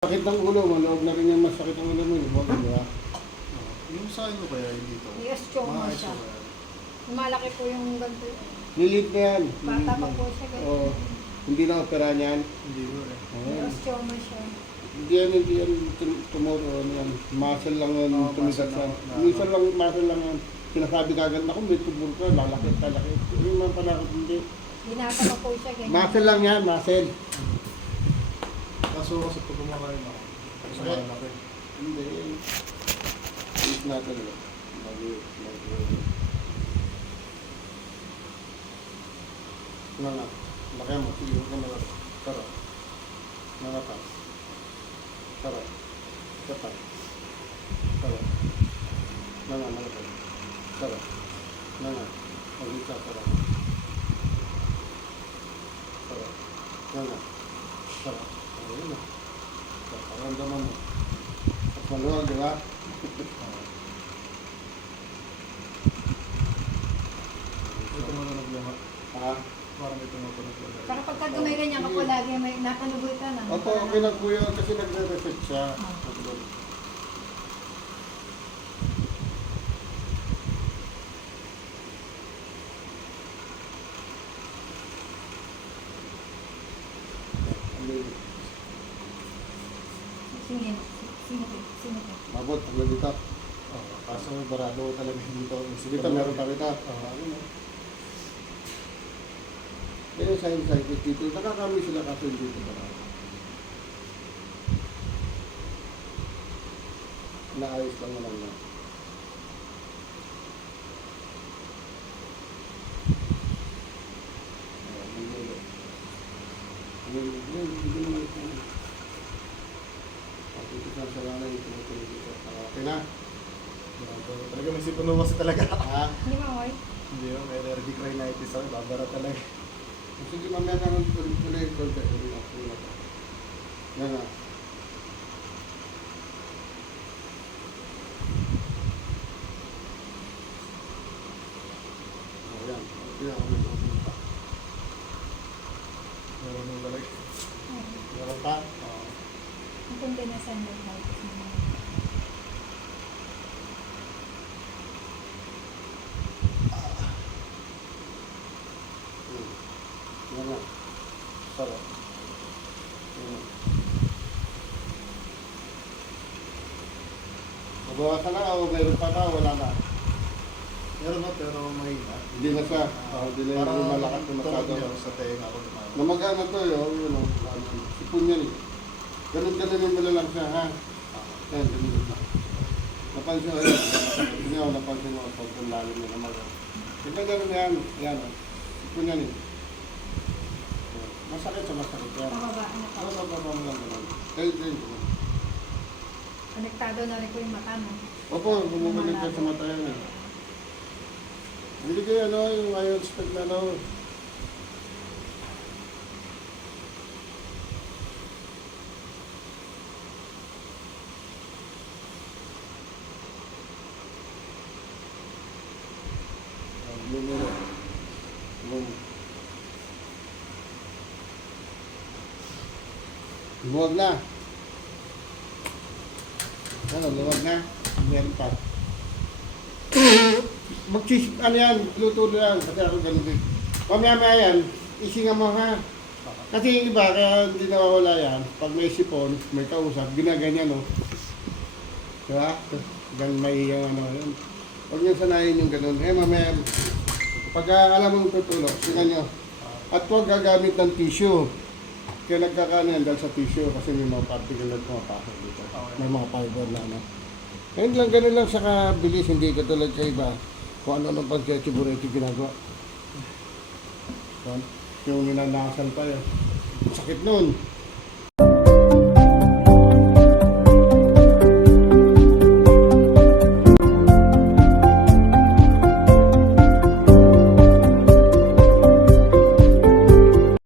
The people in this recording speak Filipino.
Sakit ng ulo mo, loob na rin yung masakit ang ulo mo, di ba? Yung sa ano kaya hindi to? May osteoma Mga siya. iso kaya. Malaki po yung ganito. Lilit na yan. Bata pa po siya ganito. Oo. Hindi na opera niyan. Hindi ko eh. May Oo. osteoma siya. Hindi yan tumor o ano yan. Muscle lang yan, Oo, tumigas muscle yan. lang. Minsan lang, muscle lang yan. Sinasabi kagad na kung may tumor ka, lalaki. Yung mga panakot hindi. Binata pa po siya ganyan. Muscle lang yan, muscle. Kaso kasi pag kumakain ako, sa Okay. malaki. Hindi. Eat natin ulit. Nga. Laki mo. Sige, huwag ka na. Tara. Nangatas. Tara. Tara. Tara. Nga, malaki. Tara. Nga. Pag-isa, tara. Tara. Nga. Tara. Ayun na. Paramdaman mo. At maluwag, di ba? Ito mo na naglama. Ha? Parang ito mo pa naglama. Saka pagka may ganyan ka po lagi, may napanuboy ka na. Opo, okay lang po yun kasi nagre-reset siya. Sige. Sige. Mabot, hanggang dito. Oo. Kaso barado talaga dito. Sige, Dito meron pa kita. Kaya sa dito, nakakami sila kaso hindi dito barado. Naayos lang naman na. Okay na? Talaga may sipunuwas talaga. Ha? Hindi mo, Moy? Hindi yun, may allergic rhinitis ako. Babara talaga. Sige, mamaya na lang tuloy yung contact. Yan na. Ayan. Okay na kami. Meron nung talaga. Meron pa? Oo. Ang punta na sa endocarditis mo. Yan na. Sarap. Yan. Mabawasan na o meron pa ka o wala na? Meron na pero mahina. Hindi na siya. Hindi na Parang yung malakas na tungkol masyado. niya sa tenga ako lumayan. Namagana to yun o. Sipon yan eh. Ganun-ganun yung malalang siya ha. Yan, ganun lang. Napansin ko yun. Hindi ako napansin ko. Sobrang lalim na namaga. Diba ganun yan? Yan o. Sipon yan eh. Masakit sa masakit yan. Pababaan na pa. Ano lang naman. Kayo. Konektado na rin po yung mata mo. Opo, bumabalik ka sa mata yan eh. Hindi kayo ano, yung iron spec na ano. Luwag na. Ano, luwag na. Meron pa. Ano yan, luto yan. Kasi ako ganun din. Pamaya yan, isinga mo ha. Kasi yung iba, kaya hindi nawawala yan. Pag may sipon, may kausap, ginaganyan no. Diba? Gan may yung ano yun. Huwag nyo sanayin yung ganun. Mamaya, pag alam mong tutulog, tingnan nyo. At huwag gagamit ng tissue. Kaya nagkakaano yan dahil sa tissue kasi may mga particle na pumapasok dito. May mga fiber na ano. Ngayon lang, ganun lang sa kabilis, hindi katulad sa iba. Kung ano pag burrito ginagawa. Yung ninanasan pa yun. Sakit nun.